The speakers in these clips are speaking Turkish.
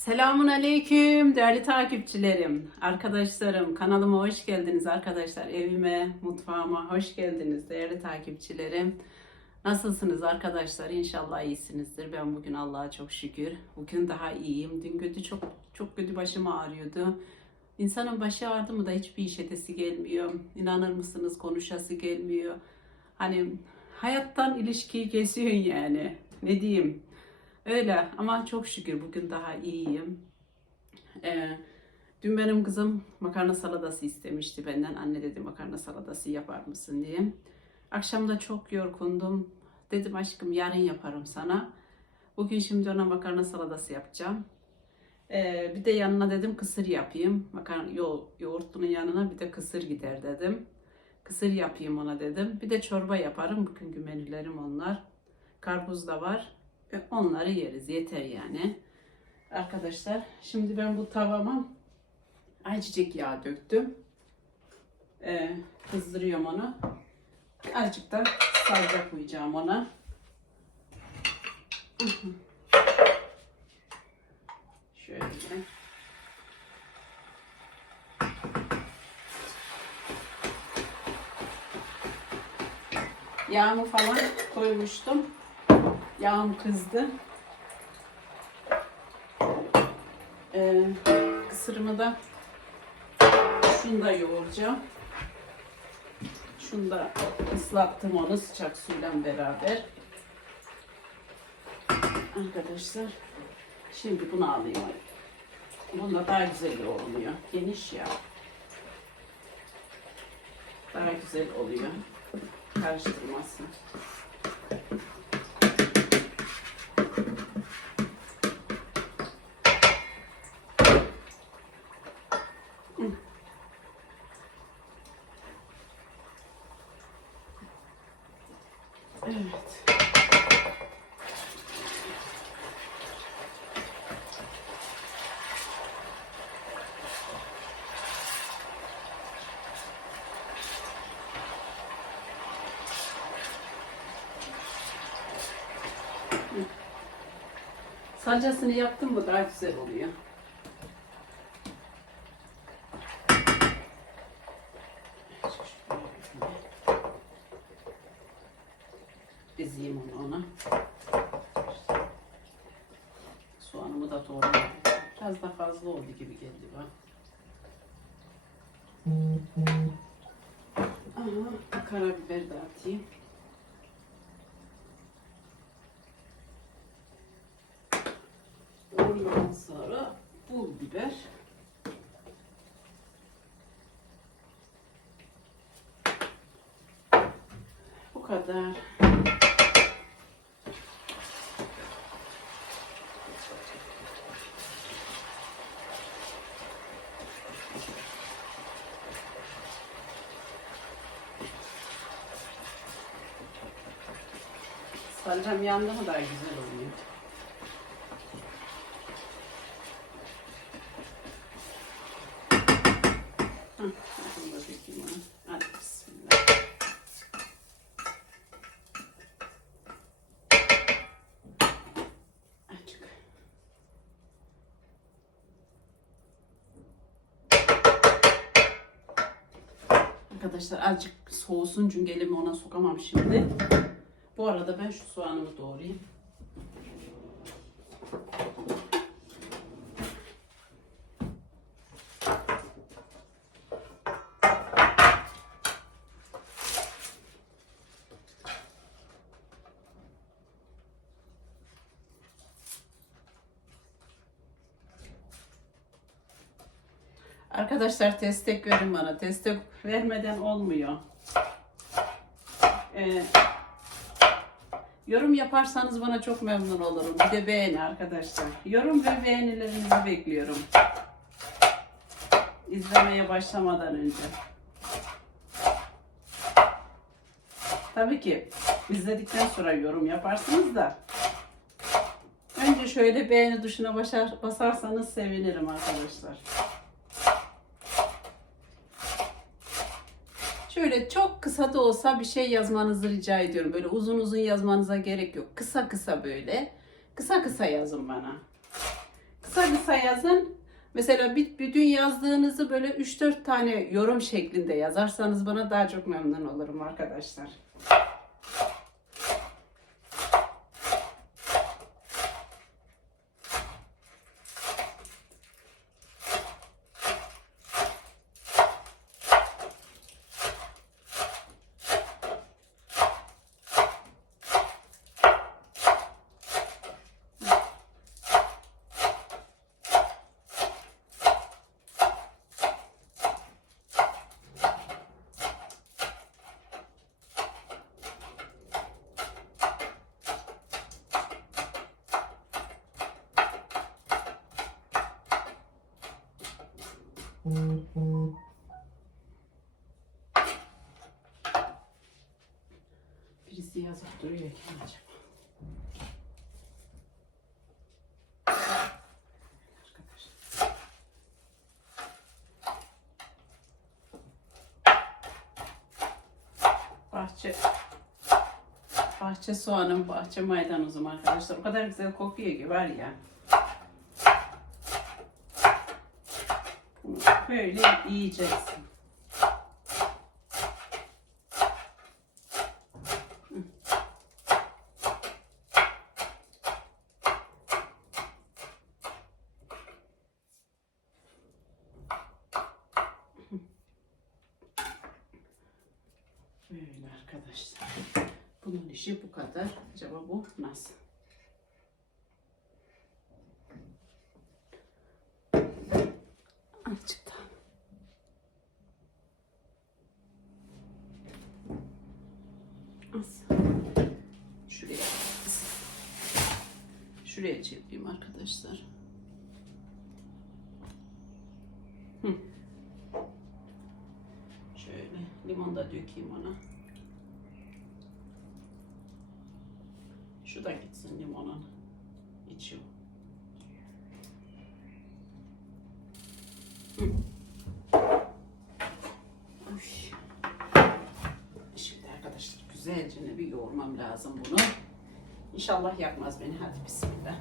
Selamun Aleyküm değerli takipçilerim, arkadaşlarım, kanalıma hoş geldiniz arkadaşlar. Evime, mutfağıma hoş geldiniz değerli takipçilerim. Nasılsınız arkadaşlar? İnşallah iyisinizdir. Ben bugün Allah'a çok şükür. Bugün daha iyiyim. Dün kötü çok çok kötü başım ağrıyordu. İnsanın başı ağrıdı mı da hiçbir iş edesi gelmiyor. İnanır mısınız konuşası gelmiyor. Hani hayattan ilişkiyi kesiyorsun yani. Ne diyeyim? Öyle ama çok şükür bugün daha iyiyim. Ee, dün benim kızım makarna salatası istemişti benden. Anne dedi makarna salatası yapar mısın diye. Akşam da çok yorgundum. Dedim aşkım yarın yaparım sana. Bugün şimdi ona makarna salatası yapacağım. Ee, bir de yanına dedim kısır yapayım. Makarna, yo, yoğurtlunun yanına bir de kısır gider dedim. Kısır yapayım ona dedim. Bir de çorba yaparım. Bugünkü menülerim onlar. Karpuz da var. E, Onları yeriz. Yeter yani. Arkadaşlar şimdi ben bu tavama ayçiçek yağı döktüm. Ee, kızdırıyorum onu. Azıcık da salça koyacağım ona. Şöyle. Yağımı falan koymuştum. Yağım kızdı. Ee, kısırımı da şunu yoğuracağım. Şunu da ıslattım onu sıcak suyla beraber. Arkadaşlar şimdi bunu alayım. Bunda daha güzel oluyor. Geniş ya. Daha güzel oluyor. Karıştırmasın. Evet. Salçasını yaptım mı daha güzel oluyor. Dizeyim onu ona. Soğanımı da doğrayayım. Biraz da fazla oldu gibi geldi bana. Aha, karabiber de atayım. Ondan sonra pul biber. Bu kadar. Salçam yandı mı daha güzel oluyor. Hı, bunu da dökeyim ona. Hadi bismillah. Açık. Arkadaşlar azıcık soğusun çünkü elimi ona sokamam şimdi. Bu arada ben şu soğanımı doğrayayım. Arkadaşlar destek verin bana. Destek vermeden olmuyor. Ee, yorum yaparsanız bana çok memnun olurum. Bir de beğeni arkadaşlar. Yorum ve beğenilerinizi bekliyorum. İzlemeye başlamadan önce. Tabii ki izledikten sonra yorum yaparsınız da. Önce şöyle beğeni tuşuna basarsanız sevinirim arkadaşlar. Şöyle çok kısa da olsa bir şey yazmanızı rica ediyorum. Böyle uzun uzun yazmanıza gerek yok. Kısa kısa böyle. Kısa kısa yazın bana. kısa kısa yazın. Mesela bir, bütün yazdığınızı böyle 3-4 tane yorum şeklinde yazarsanız bana daha çok memnun olurum arkadaşlar. Yazıp duruyor kim acaba? Bahçe soğanım, bahçe maydanozum arkadaşlar. O kadar güzel kokuyor ki var ya. Böyle yiyeceksin. Böyle arkadaşlar. Bunun işi bu kadar. Acaba bu nasıl? Açıkta. Az. Şuraya. Şuraya çevireyim arkadaşlar. Hı. Şöyle limon da dökeyim ona. Şu da gitsin limonun içi. Şimdi arkadaşlar güzelce bir yoğurmam lazım bunu. İnşallah yakmaz beni. Hadi bismillah.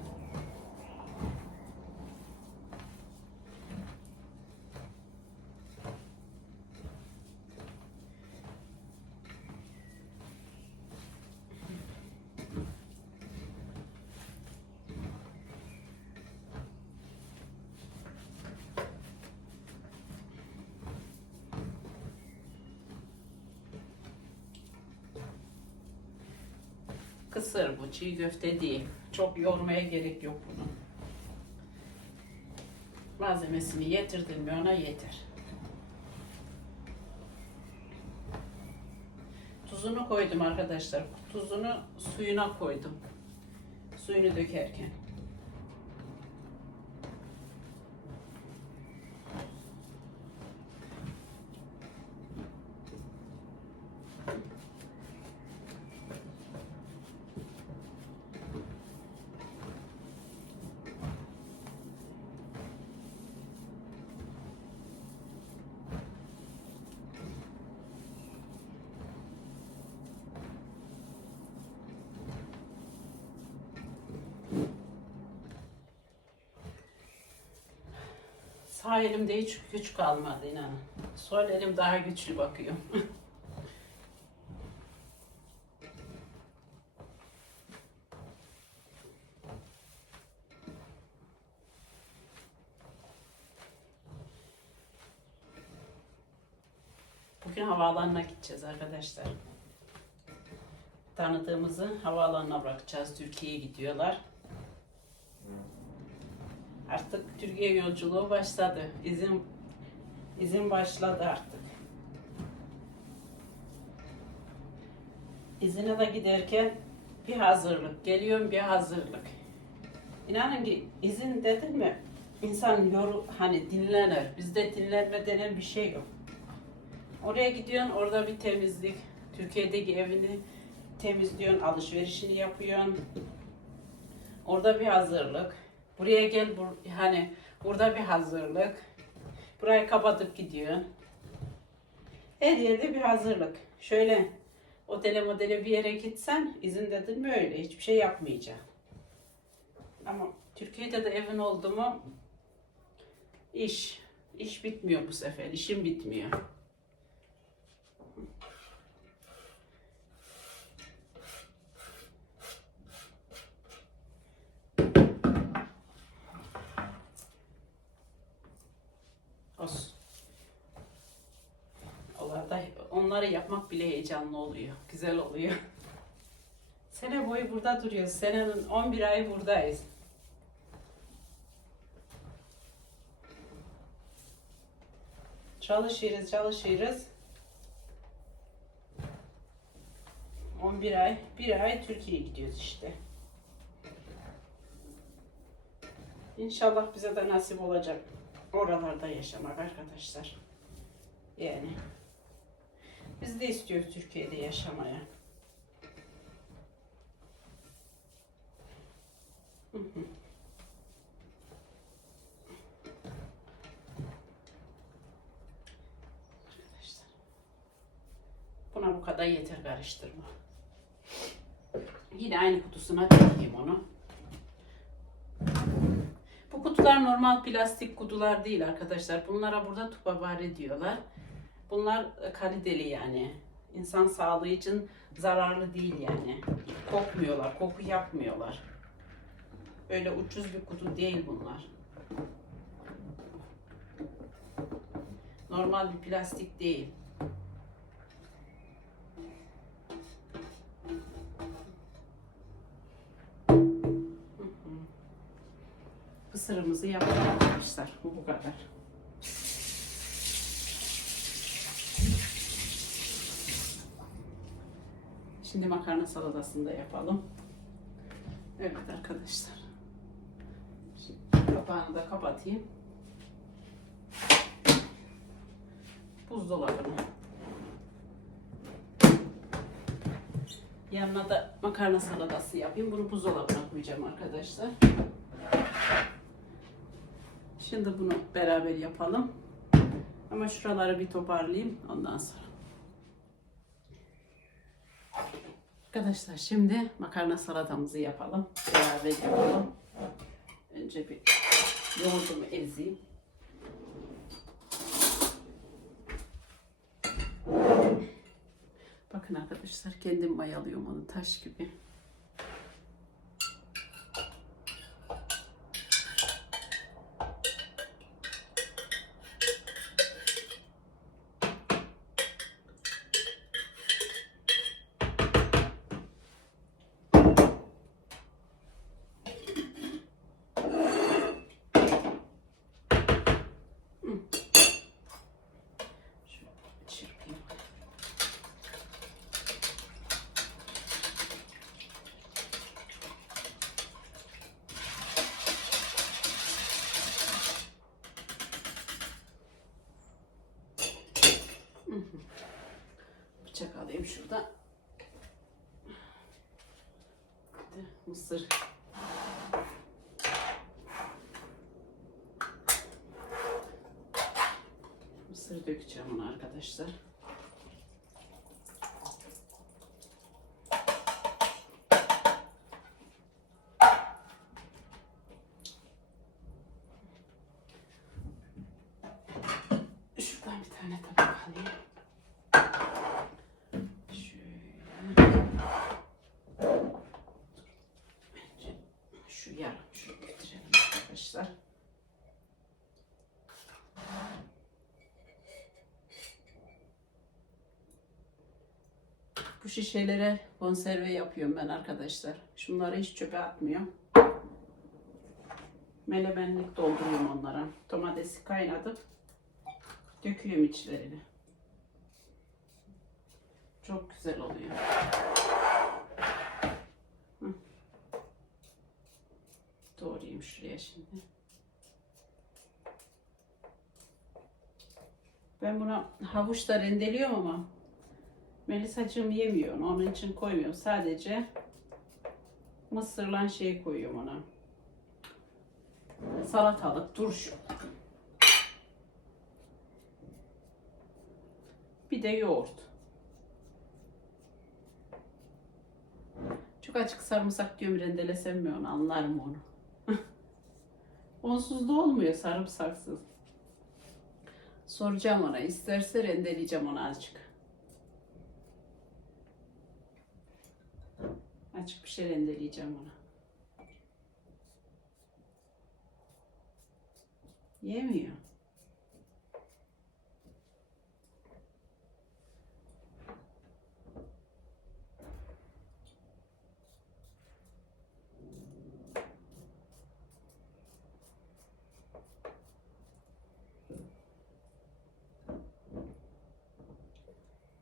Kısır çiğ köfte değil. Çok yoğurmaya gerek yok bunun. Malzemesini yetirdim mi ona yeter. Tuzunu koydum arkadaşlar. Tuzunu suyuna koydum. Suyunu dökerken. Sağ elimde hiç güç kalmadı inanın. Sol elim daha güçlü bakıyor. Bugün havaalanına gideceğiz arkadaşlar. Tanıdığımızı havaalanına bırakacağız. Türkiye'ye gidiyorlar. Artık Türkiye yolculuğu başladı. İzin izin başladı artık. İzine de giderken bir hazırlık. Geliyorum bir hazırlık. İnanın ki izin dedim mi insan yoru hani dinlenir. Bizde dinlenme denen bir şey yok. Oraya gidiyorsun orada bir temizlik. Türkiye'deki evini temizliyorsun, alışverişini yapıyorsun. Orada bir hazırlık. Buraya gel, bur hani burada bir hazırlık. Burayı kapatıp gidiyorsun. Her yerde bir hazırlık. Şöyle otele modele bir yere gitsen izin dedin mi öyle hiçbir şey yapmayacağım. Ama Türkiye'de de evin oldu mu iş. iş bitmiyor bu sefer. İşim bitmiyor. Olsun. Onlar da, onları yapmak bile heyecanlı oluyor. Güzel oluyor. Sene boyu burada duruyoruz. Senenin 11 ayı buradayız. Çalışırız, çalışırız. 11 ay, bir ay Türkiye'ye gidiyoruz işte. İnşallah bize de nasip olacak oralarda yaşamak arkadaşlar. Yani biz de istiyoruz Türkiye'de yaşamaya. Hı. Buna bu kadar yeter karıştırma. Yine aynı kutusuna takayım onu. Bu kutular normal plastik kutular değil arkadaşlar. Bunlara burada tupabare diyorlar. Bunlar e, kaliteli yani. İnsan sağlığı için zararlı değil yani. Kokmuyorlar, koku yapmıyorlar. Öyle ucuz bir kutu değil bunlar. Normal bir plastik değil. Pısırımızı yaptık arkadaşlar. Bu kadar. Şimdi makarna salatasını da yapalım. Evet arkadaşlar. Şimdi kapağını da kapatayım. Buzdolabına. Yanına da makarna salatası yapayım. Bunu buzdolabına koyacağım arkadaşlar. Şimdi bunu beraber yapalım. Ama şuraları bir toparlayayım ondan sonra. Arkadaşlar şimdi makarna salatamızı yapalım. Beraber yapalım. Önce bir yoğurdumu ezeyim. Bakın arkadaşlar kendim mayalıyorum onu taş gibi. Şöyle çırpayım. Hı hı. Bıçak alayım şurada. Bir de mısır. Mısır dökeceğim ona arkadaşlar. Şuradan bir tane tabak alayım. Şöyle. Bence şu yarım şu getirelim arkadaşlar. Bu şişelere konserve yapıyorum ben arkadaşlar. Şunları hiç çöpe atmıyorum. Melemenlik dolduruyorum onlara. Domatesi kaynatıp döküyorum içlerine. Çok güzel oluyor. Hı. Doğrayayım şuraya şimdi. Ben buna havuç da rendeliyorum ama Melisacığım yemiyor. onu, Onun için koymuyorum. Sadece mısırla şey koyuyorum ona. Salatalık, turşu. Bir de yoğurt. Çok açık sarımsak diyorum rendelesem mi onu anlarım onu. Onsuz da olmuyor sarımsaksız. Soracağım ona. İsterse rendeleyeceğim onu azıcık. Açık bir şey rendeleyeceğim ona. Yemiyor.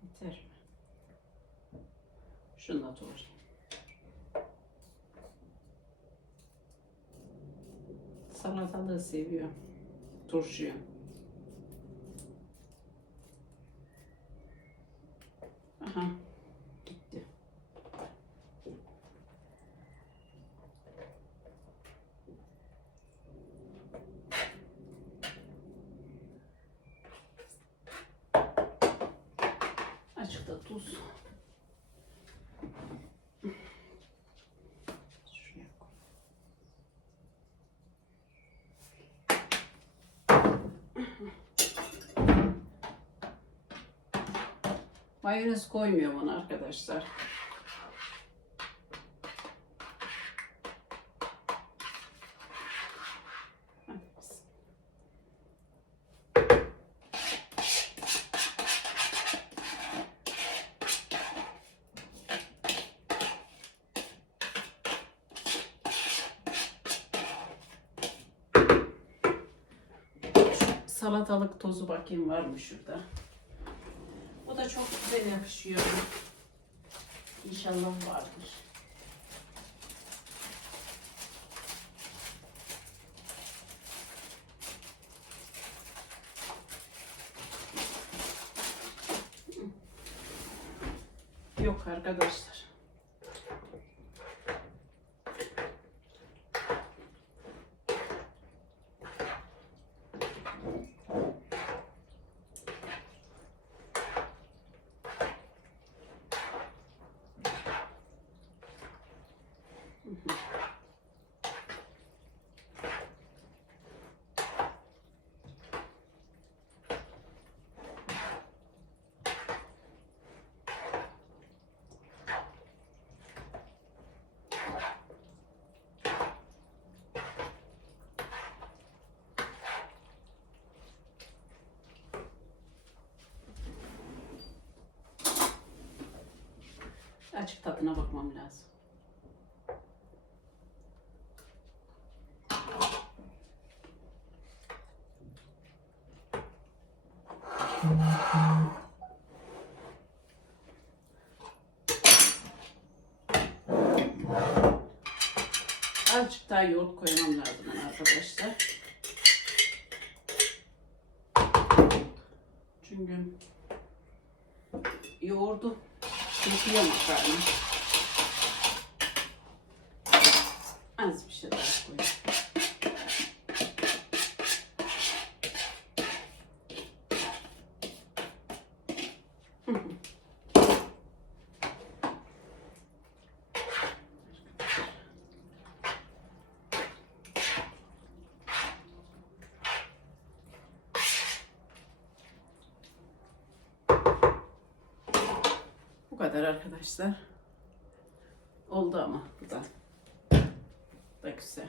Yeter mi? Şunu da doğrayayım. Salatalığı seviyor. Turşuyu. Aha. Gitti. Açıkta tuz. Şuraya koy. Mayonez koymuyorum ona arkadaşlar. Salatalık tozu bakayım var mı şurada? Çok güzel yakışıyor. İnşallah vardır. Yok arkadaşlar. Açık tadına bakmam lazım. Azıcık daha yoğurt koymam lazım arkadaşlar. Çünkü yoğurdu Çekiyor makarna. Az bir şey daha koyayım. Bu kadar arkadaşlar. Oldu ama bu da. Bu da güzel.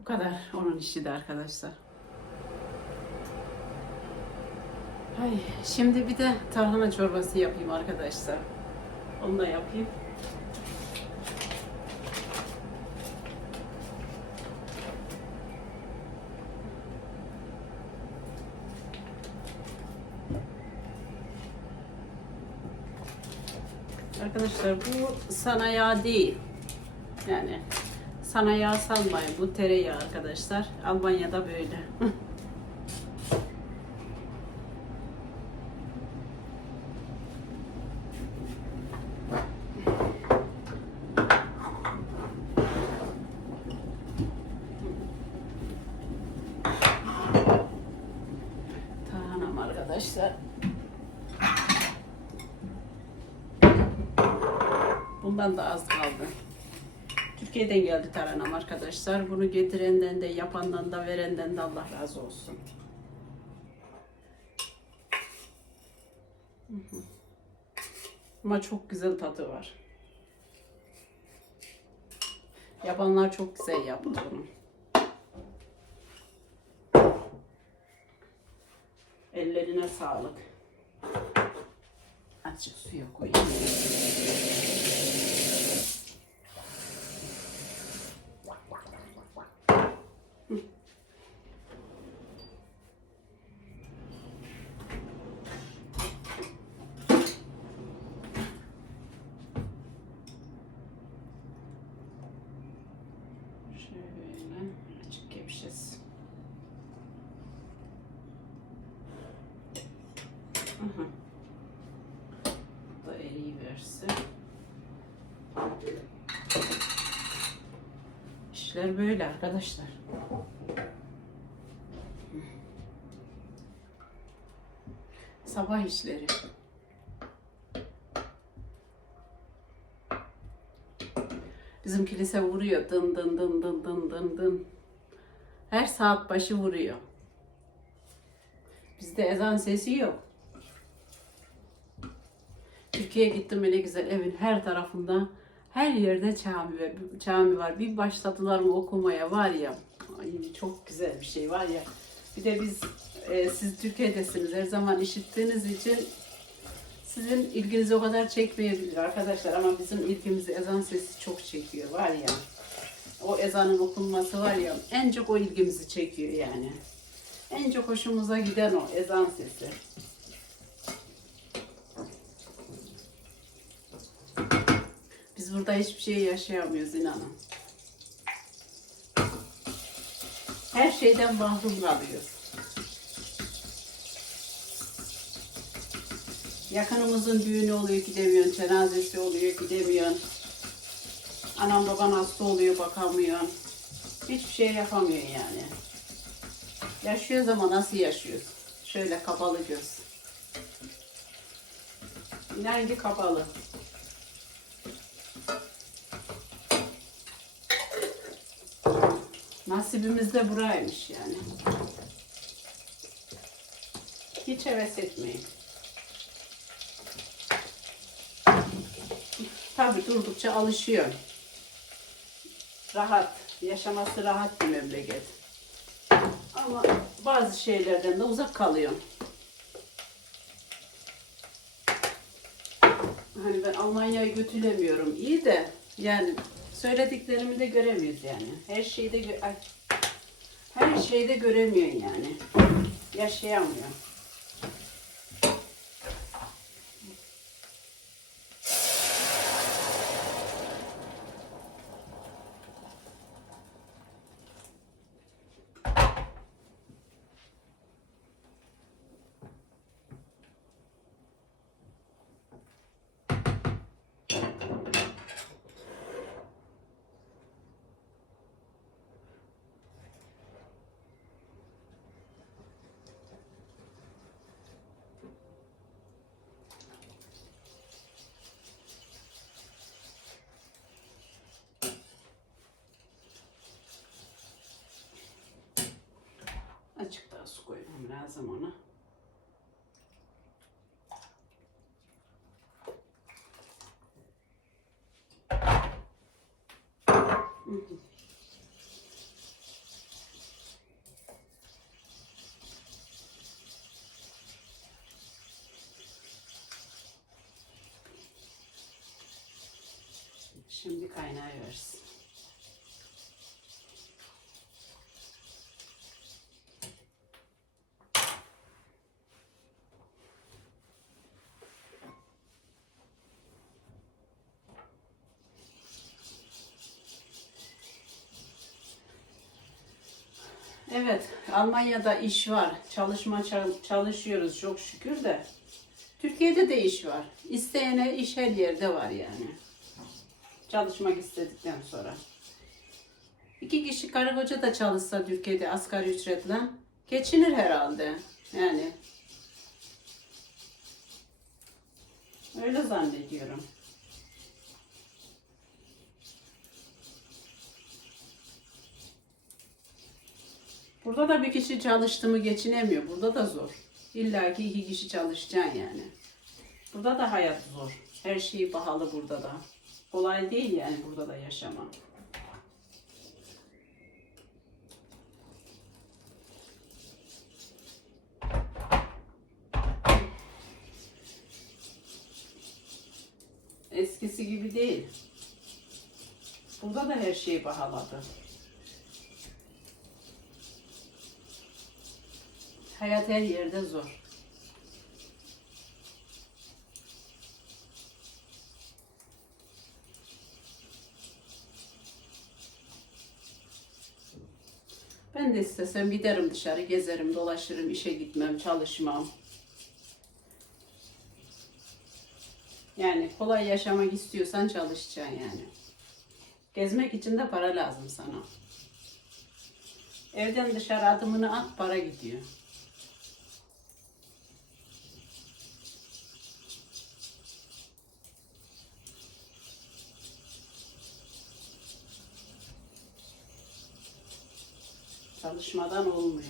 Bu kadar onun işi de arkadaşlar. Ay, şimdi bir de tarhana çorbası yapayım arkadaşlar. Onu da yapayım. Arkadaşlar bu sana değil. Yani sana yağ salmayın. Bu tereyağı arkadaşlar. Almanya'da böyle. Türkiye'den geldi taranam arkadaşlar. Bunu getirenden de yapandan da verenden de Allah razı olsun. Ama çok güzel tadı var. Yapanlar çok güzel yaptı bunu. Ellerine sağlık. Azıcık suya koyayım. Şöyle açık kepçesi. Aha. Eriyiversin. İşler böyle arkadaşlar. Sabah işleri. Bizim kilise vuruyor. Dın dın dın dın dın dın dın. Her saat başı vuruyor. Bizde ezan sesi yok. Türkiye'ye gittim öyle güzel evin her tarafında her yerde cami, ve- cami var. Bir başladılar mı okumaya var ya ay çok güzel bir şey var ya. Bir de biz e, siz Türkiye'desiniz her zaman işittiğiniz için sizin ilginizi o kadar çekmeyebilir arkadaşlar ama bizim ilgimizi ezan sesi çok çekiyor var ya. O ezanın okunması var ya en çok o ilgimizi çekiyor yani. En çok hoşumuza giden o ezan sesi. Burada hiçbir şey yaşayamıyoruz inanın. Her şeyden mahrum kalıyoruz. Yakınımızın düğünü oluyor gidemiyorsun, cenazesi oluyor gidemiyorsun. Anam baban hasta oluyor bakamıyorsun. Hiçbir şey yapamıyorsun yani. Yaşıyoruz ama nasıl yaşıyoruz? Şöyle kapalı göz. İnan ki kapalı. Nasibimiz de buraymış yani. Hiç heves etmeyin. Tabii durdukça alışıyor. Rahat, yaşaması rahat bir memleket. Ama bazı şeylerden de uzak kalıyor. Hani ben Almanya'ya götüremiyorum. İyi de yani söylediklerimi de göremiyoruz yani. Her şeyde gö- ay, her şeyde göremiyorsun yani. Yaşayamıyor. Açık koymam lazım ona. Hı hı. Şimdi Evet, Almanya'da iş var. Çalışma çal- çalışıyoruz çok şükür de. Türkiye'de de iş var. İsteyene iş her yerde var yani. Çalışmak istedikten sonra. İki kişi karı koca da çalışsa Türkiye'de asgari ücretle geçinir herhalde. Yani öyle zannediyorum. Burada da bir kişi çalıştı mı geçinemiyor. Burada da zor. İlla ki iki kişi çalışacaksın yani. Burada da hayat zor. Her şey pahalı burada da. Kolay değil yani burada da yaşamak. Eskisi gibi değil. Burada da her şey pahalı. Hayat her yerde zor. Ben de istesem giderim dışarı, gezerim, dolaşırım, işe gitmem, çalışmam. Yani kolay yaşamak istiyorsan çalışacaksın yani. Gezmek için de para lazım sana. Evden dışarı adımını at, para gidiyor. Çalışmadan olmuyor.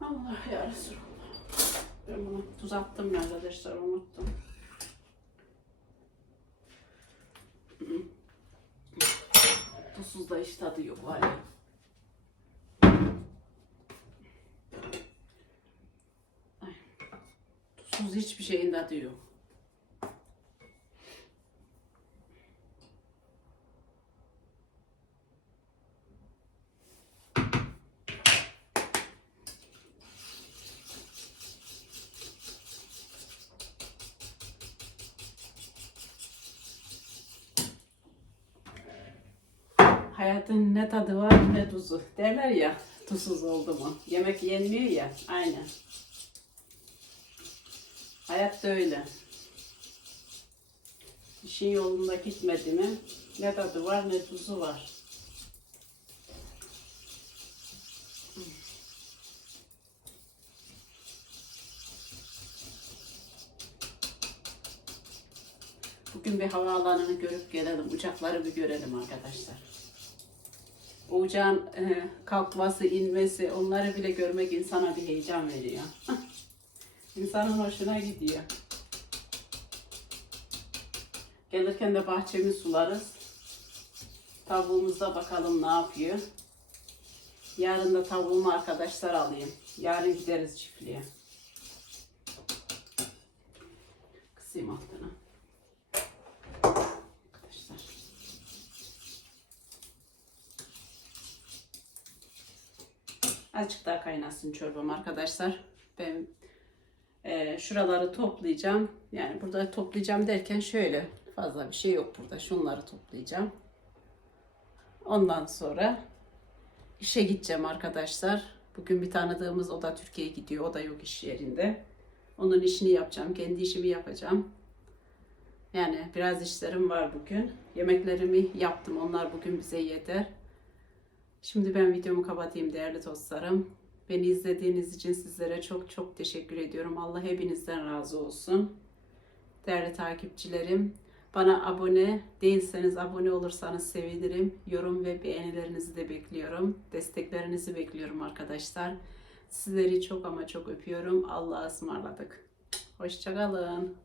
Allah ya. Ben bunu tuz attım ya arkadaşlar unuttum. Tuzsuz da hiç tadı yok var ya. Ay. Tuzsuz tadı yok. Hayatın ne tadı var ne tuzu. Derler ya tuzsuz oldu mu. Yemek yenmiyor ya. Aynen. Hayat da öyle. İşin yolunda gitmedi mi ne tadı var ne tuzu var. Bugün bir havaalanını görüp gelelim. Uçakları bir görelim arkadaşlar. O uçağın e, kalkması, inmesi onları bile görmek insana bir heyecan veriyor. İnsanın hoşuna gidiyor. Gelirken de bahçemi sularız. Tavuğumuza bakalım ne yapıyor. Yarın da tavuğumu arkadaşlar alayım. Yarın gideriz çiftliğe. Kısayım altına. Arkadaşlar. Azıcık daha kaynasın çorbam arkadaşlar. Ben e, şuraları toplayacağım. Yani burada toplayacağım derken şöyle fazla bir şey yok burada. Şunları toplayacağım. Ondan sonra işe gideceğim arkadaşlar. Bugün bir tanıdığımız o da Türkiye'ye gidiyor. O da yok iş yerinde. Onun işini yapacağım. Kendi işimi yapacağım. Yani biraz işlerim var bugün. Yemeklerimi yaptım. Onlar bugün bize yeter. Şimdi ben videomu kapatayım değerli dostlarım. Beni izlediğiniz için sizlere çok çok teşekkür ediyorum. Allah hepinizden razı olsun. Değerli takipçilerim, bana abone değilseniz abone olursanız sevinirim. Yorum ve beğenilerinizi de bekliyorum. Desteklerinizi bekliyorum arkadaşlar. Sizleri çok ama çok öpüyorum. Allah'a ısmarladık. Hoşçakalın.